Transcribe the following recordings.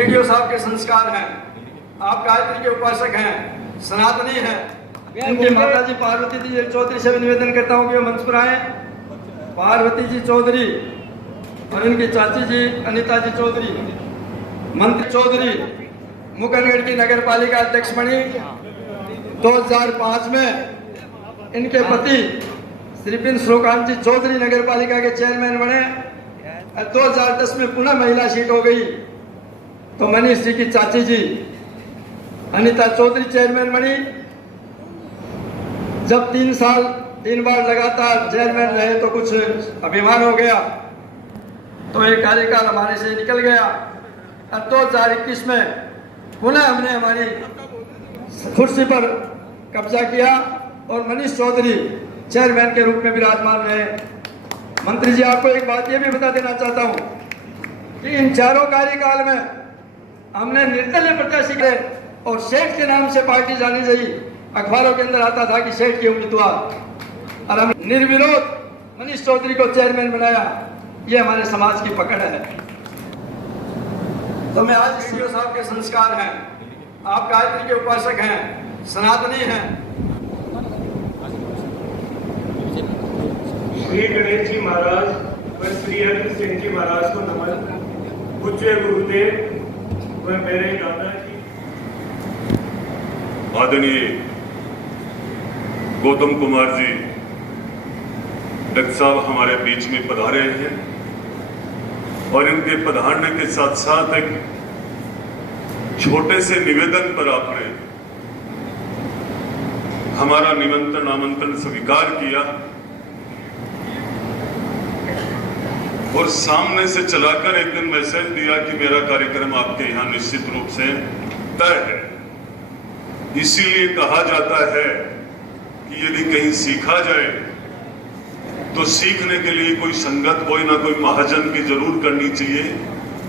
BDO साहब के संस्कार हैं, आप गायत्री के उपासक हैं, सनातनी हैं। इनकी माता जी पार्वती जी चौधरी से निवेदन करता हूँ कि वो मंच पर आए। पार्वती जी चौधरी और इनकी चाची जी अनिता जी चौधरी, मंत्री चौधरी, मुकनगढ़ की नगर पालिका अध्यक्ष बनी। 2005 में इनके पति श्रीपिन श्रोकांत जी चौधरी नगर पालिका के चेयरमैन बने। 2010 में पुनः महिला सीट हो गई तो मनीष जी की चाची जी अनिता चौधरी चेयरमैन बनी। जब 3 साल 3 बार लगातार चेयरमैन रहे तो कुछ अभिमान हो गया, तो एक कार्यकाल हमारे से निकल गया। अब 2021 में पुनः हमने हमारी कुर्सी पर कब्जा किया और मनीष चौधरी चेयरमैन के रूप में विराजमान रहे। मंत्री जी, आपको एक बात ये भी बता देना चाहता हूं कि इन चारों कार्यकाल में हमने निर्दलीय प्रत्याशी के और सेठ के नाम से पार्टी जानी चाहिए। अखबारों के अंदर आता था कि सेठ के उम्मीदवार, और हम निर्विरोध मनीष चौधरी को चेयरमैन बनाया। ये हमारे समाज की पकड़ है। तो मैं आज बीडीओ साहब के संस्कार हैं, आप गायत्री के उपासक हैं, सनातनी हैं। श्री गणेश जी महाराज व श्री हरि सिंह जी महाराज को नमन। पूज्य गुरुदेव व मेरे दादाजी आदरणीय गौतम कुमार जी डॉक्टर साहब हमारे बीच में पधारे हैं और इनके पधारने के साथ साथ एक छोटे से निवेदन पर आपने हमारा निमंत्रण आमंत्रण स्वीकार किया और सामने से चलाकर एक दिन मैसेज दिया कि मेरा कार्यक्रम आपके यहाँ निश्चित रूप से तय है। इसीलिए कहा जाता है कि यदि कहीं सीखा जाए तो सीखने के लिए कोई संगत, कोई ना कोई महाजन की जरूर करनी चाहिए।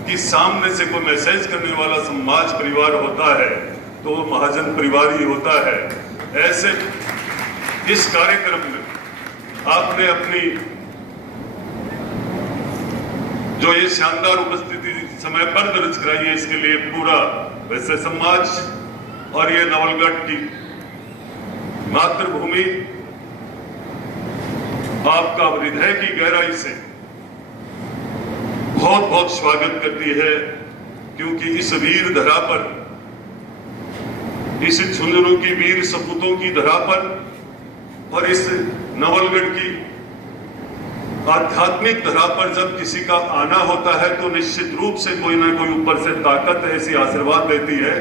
कि सामने से कोई मैसेज करने वाला समाज परिवार होता है तो वो महाजन परिवार ही होता है। ऐसे इस कार्यक्रम में आपने अपनी जो ये शानदार उपस्थिति समय पर दर्ज कराई है, इसके लिए पूरा वैसे समाज और ये नवलगढ़ की मातृभूमि आपका हृदय की गहराई से बहुत बहुत स्वागत करती है। क्योंकि इस वीर धरा पर, इस झुंझुनू की वीर सपूतों की धरा पर और इस नवलगढ़ की आध्यात्मिक धरा पर जब किसी का आना होता है तो निश्चित रूप से कोई ना कोई ऊपर से ताकत ऐसी आशीर्वाद देती है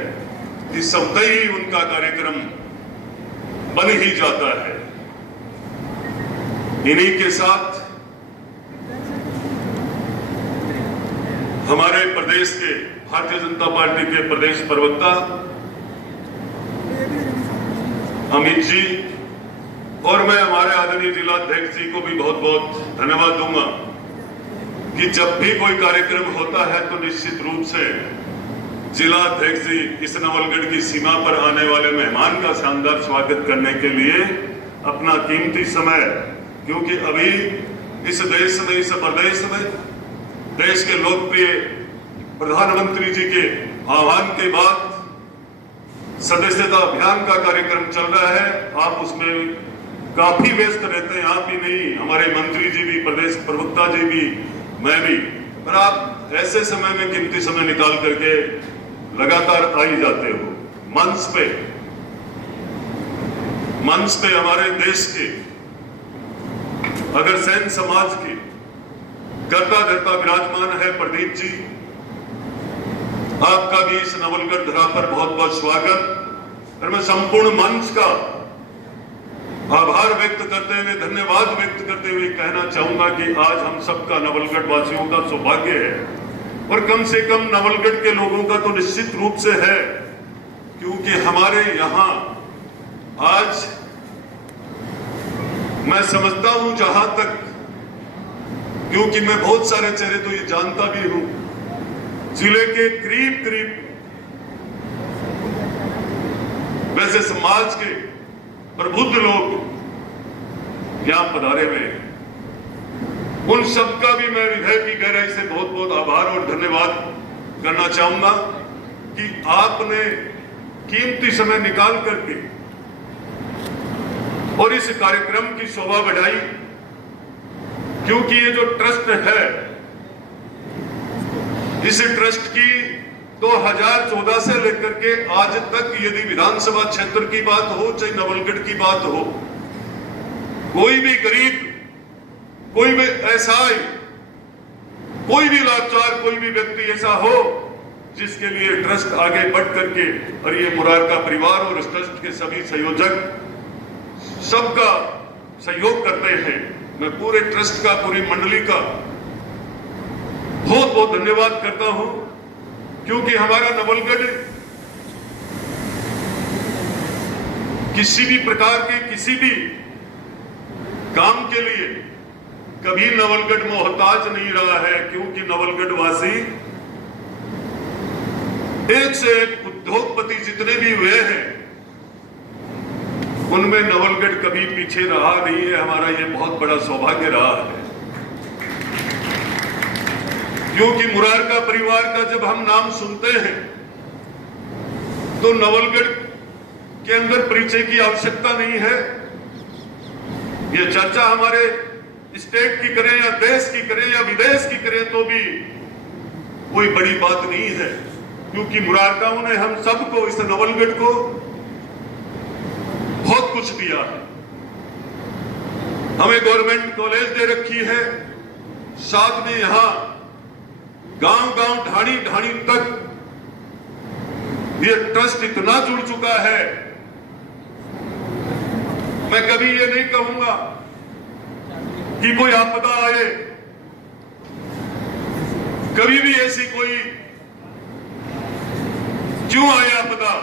कि स्वतः ही उनका कार्यक्रम बन ही जाता है। इन्हीं के साथ हमारे प्रदेश के भारतीय जनता पार्टी के प्रदेश प्रवक्ता अमित जी और मैं हमारे आदरणीय जिलाध्यक्ष जी को भी बहुत बहुत धन्यवाद दूंगा कि जब भी कोई कार्यक्रम होता है तो निश्चित रूप से जिलाध्यक्ष जी इस नवलगढ़ की सीमा पर आने वाले मेहमान का शानदार स्वागत करने के लिए अपना कीमती समय, क्योंकि अभी इस देश में, इस प्रदेश में देश के लोकप्रिय प्रधानमंत्री जी के आह्वान के बाद सदस्यता अभियान का कार्यक्रम चल रहा है। आप उसमें काफी व्यस्त रहते हैं, आप ही नहीं, हमारे मंत्री जी भी, प्रदेश प्रवक्ता जी भी, मैं भी। पर आप ऐसे समय में कीमती समय निकाल करके लगातार आ ही जाते हो। मंच पे हमारे देश के अग्रसेन समाज के करता धरता विराजमान है प्रदीप जी। आपका भी इस नवलगढ़ धरा पर बहुत बहुत स्वागत। और मैं संपूर्ण मंच का आभार व्यक्त करते हुए, धन्यवाद व्यक्त करते हुए कहना चाहूंगा कि आज हम सबका, नवलगढ़ वासियों का सौभाग्य है और कम से कम नवलगढ़ के लोगों का तो निश्चित रूप से है, क्योंकि हमारे यहाँ आज मैं समझता हूं, जहां तक, क्योंकि मैं बहुत सारे चेहरे तो ये जानता भी हूं, जिले के करीब करीब वैसे समाज के प्रबुद्ध लोग यहां पधारे हुए हैं। उन सबका भी मैं हृदय की गहराई से बहुत बहुत आभार और धन्यवाद करना चाहूंगा कि आपने कीमती समय निकाल करके और इस कार्यक्रम की शोभा बढ़ाई, क्योंकि ये जो ट्रस्ट है, इस ट्रस्ट की 2014 से लेकर के आज तक यदि विधानसभा क्षेत्र की बात हो चाहे नवलगढ़ की बात हो, कोई भी गरीब, कोई भी असहाय, कोई भी लाचार, कोई भी व्यक्ति ऐसा हो जिसके लिए ट्रस्ट आगे बढ़ करके, और ये मुरारका परिवार और इस ट्रस्ट के सभी संयोजक सबका सहयोग करते हैं। मैं पूरे ट्रस्ट का, पूरी मंडली का बहुत बहुत धन्यवाद करता हूं, क्योंकि हमारा नवलगढ़ किसी भी प्रकार के किसी भी काम के लिए कभी नवलगढ़ मोहताज नहीं रहा है, क्योंकि नवलगढ़ वासी एक से एक उद्योगपति जितने भी हुए हैं उनमें नवलगढ़ कभी पीछे रहा नहीं है। हमारा ये बहुत बड़ा सौभाग्य रहा है, क्योंकि मुरारका परिवार का जब हम नाम सुनते हैं तो नवलगढ़ के अंदर परिचय की आवश्यकता नहीं है। ये चर्चा हमारे स्टेट की करें या देश की करें या विदेश की करें तो भी कोई बड़ी बात नहीं है, क्योंकि मुरारकाओं ने हम सबको, इस नवलगढ़ को बहुत कुछ दिया है। हमें गवर्नमेंट कॉलेज दे रखी है, साथ में यहां गांव-गांव, ढाणी-ढाणी तक ये ट्रस्ट इतना जुड़ चुका है, मैं कभी ये नहीं कहूंगा कि कोई आपदा आए, कभी भी ऐसी कोई क्यों आए आपदा,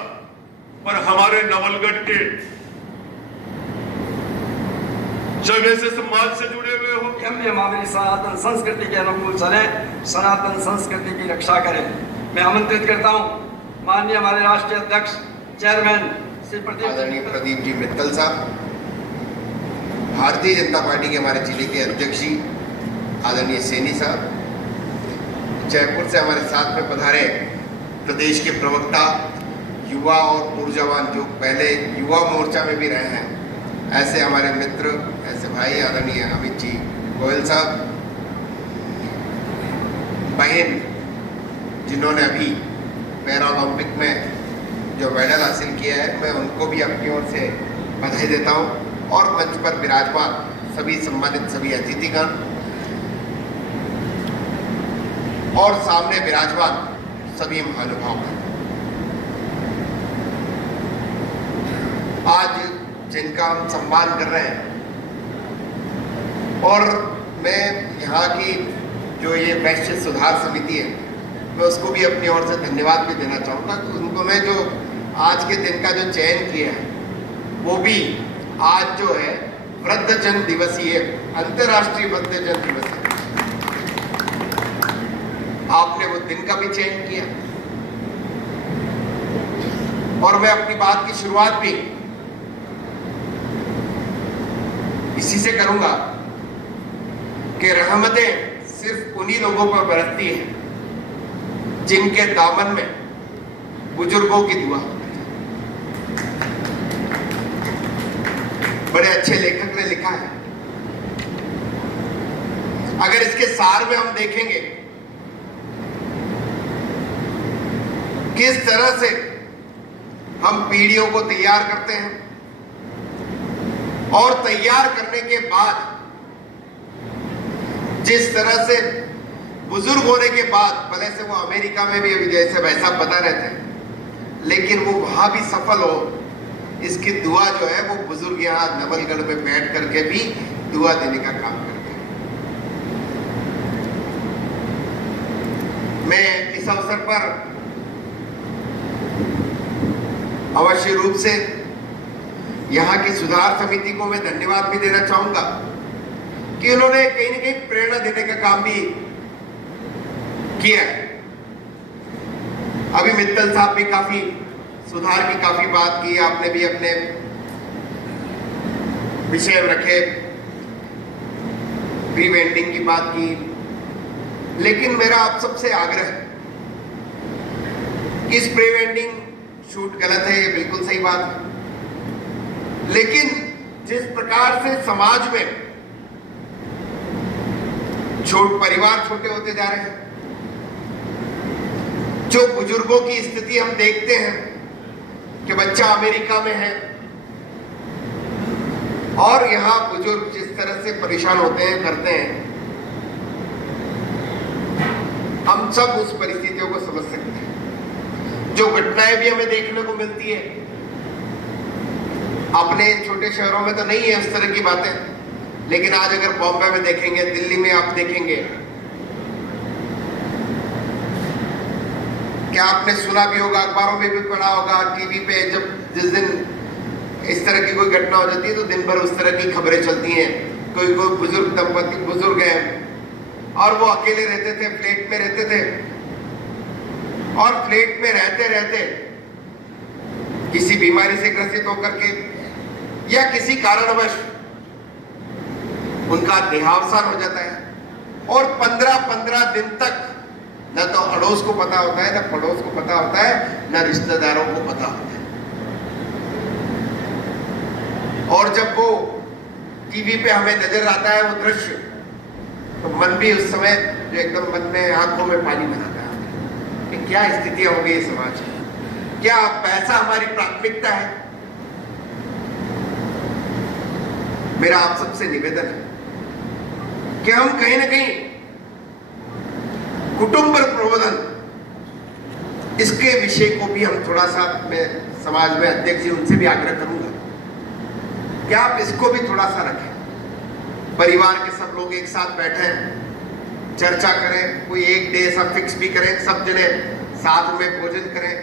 पर हमारे नवलगढ़ के जगह से समाज से जुड़े हुए हो, हम हमारी सनातन संस्कृति के अनुकूल चले, सनातन संस्कृति की रक्षा करें। मैं आमंत्रित करता हूं माननीय हमारे राष्ट्रीय अध्यक्ष चेयरमैन श्री प्रदीप जी मित्तल साहब, भारतीय जनता पार्टी के हमारे जिले के अध्यक्ष जी आदरणीय सैनी साहब, जयपुर से हमारे साथ में पधारे प्रदेश के प्रवक्ता, युवा और ऊर्जावान जो पहले युवा मोर्चा में भी रहे हैं, ऐसे हमारे मित्र, ऐसे भाई आदरणीय अमित जी गोयल साहब, बहन जिन्होंने अभी पैरा ओलंपिक में जो मेडल हासिल किया है, मैं उनको भी अपनी ओर से बधाई देता हूं, और मंच पर विराजमान सभी सम्मानित सभी अतिथिगण और सामने विराजमान सभी महानुभाव, आज जिनका हम सम्मान कर रहे हैं, और मैं यहाँ की जो ये वैश्य सुधार समिति है, मैं उसको भी अपनी ओर से धन्यवाद भी देना चाहूँगा कि उन्होंने जो आज के दिन का जो चयन किया है, वो भी आज जो है वृद्धजन दिवस, ये अंतर्राष्ट्रीय वृद्धजन दिवस है, आपने वो दिन का भी चयन किया। और मैं अपनी बात की शुरुआत भी इसी से करूंगा कि रहमतें सिर्फ उन्हीं लोगों पर बरसती हैं जिनके दामन में बुजुर्गों की दुआ। बड़े अच्छे लेखक ने लिखा है, अगर इसके सार में हम देखेंगे किस तरह से हम पीढ़ियों को तैयार करते हैं, और तैयार करने के बाद जिस तरह से बुजुर्ग होने के बाद, भले से वो अमेरिका में भी अभी जैसे वैसा बता रहे थे, लेकिन वो वहां भी सफल हो, इसकी दुआ जो है वो बुजुर्ग यहाँ नवलगढ़ में बैठ करके भी दुआ देने का काम करते हैं। मैं इस अवसर पर अवश्य रूप से यहाँ की सुधार समिति को मैं धन्यवाद भी देना चाहूंगा कि उन्होंने कहीं न कहीं प्रेरणा देने का काम भी किया है। अभी मित्तल साहब भी काफी सुधार की काफी बात की, आपने भी अपने विषय रखे, प्री वेंडिंग की बात की, लेकिन मेरा आप सबसे आग्रह है कि प्री वेडिंग शूट गलत है, ये बिल्कुल सही बात है। लेकिन जिस प्रकार से समाज में परिवार छोटे होते जा रहे हैं, जो बुजुर्गों की स्थिति हम देखते हैं कि बच्चा अमेरिका में है और यहां बुजुर्ग जिस तरह से परेशान होते हैं, करते हैं, हम सब उस परिस्थितियों को समझ सकते हैं। जो घटनाएं भी हमें देखने को मिलती है, अपने छोटे शहरों में तो नहीं है उस तरह की बातें, लेकिन आज अगर बॉम्बे में देखेंगे, दिल्ली में आप देखेंगे, क्या आपने सुना भी होगा, अखबारों में भी पढ़ा होगा, टीवी पे जब जिस दिन इस तरह की कोई घटना हो जाती है तो दिन भर उस तरह की खबरें चलती हैं। कोई बुजुर्ग दंपति, बुजुर्ग हैं और वो अकेले रहते थे, फ्लैट में रहते थे, और फ्लैट में रहते रहते किसी बीमारी से ग्रसित होकर के या किसी कारणवश उनका देहावसान हो जाता है, और 15-15 दिन तक न तो अड़ोस को पता होता है, न पड़ोस को पता होता है, न रिश्तेदारों को पता होता है। और जब वो टीवी पे हमें नजर आता है वो दृश्य, तो मन भी उस समय जो एकदम मन में, आंखों में पानी बनाता है कि क्या स्थितियां हो गई समाज की, क्या पैसा हमारी प्राथमिकता है। मेरा आप सबसे निवेदन है कि हम कहीं ना कहीं कुटुंब प्रबंधन, इसके विषय को भी हम थोड़ा सा, मैं समाज में अध्यक्ष जी उनसे भी आग्रह करूंगा कि आप इसको भी थोड़ा सा रखें। परिवार के सब लोग एक साथ बैठे, चर्चा करें, कोई एक डे सब फिक्स भी करें, सब जने साथ में भोजन करें,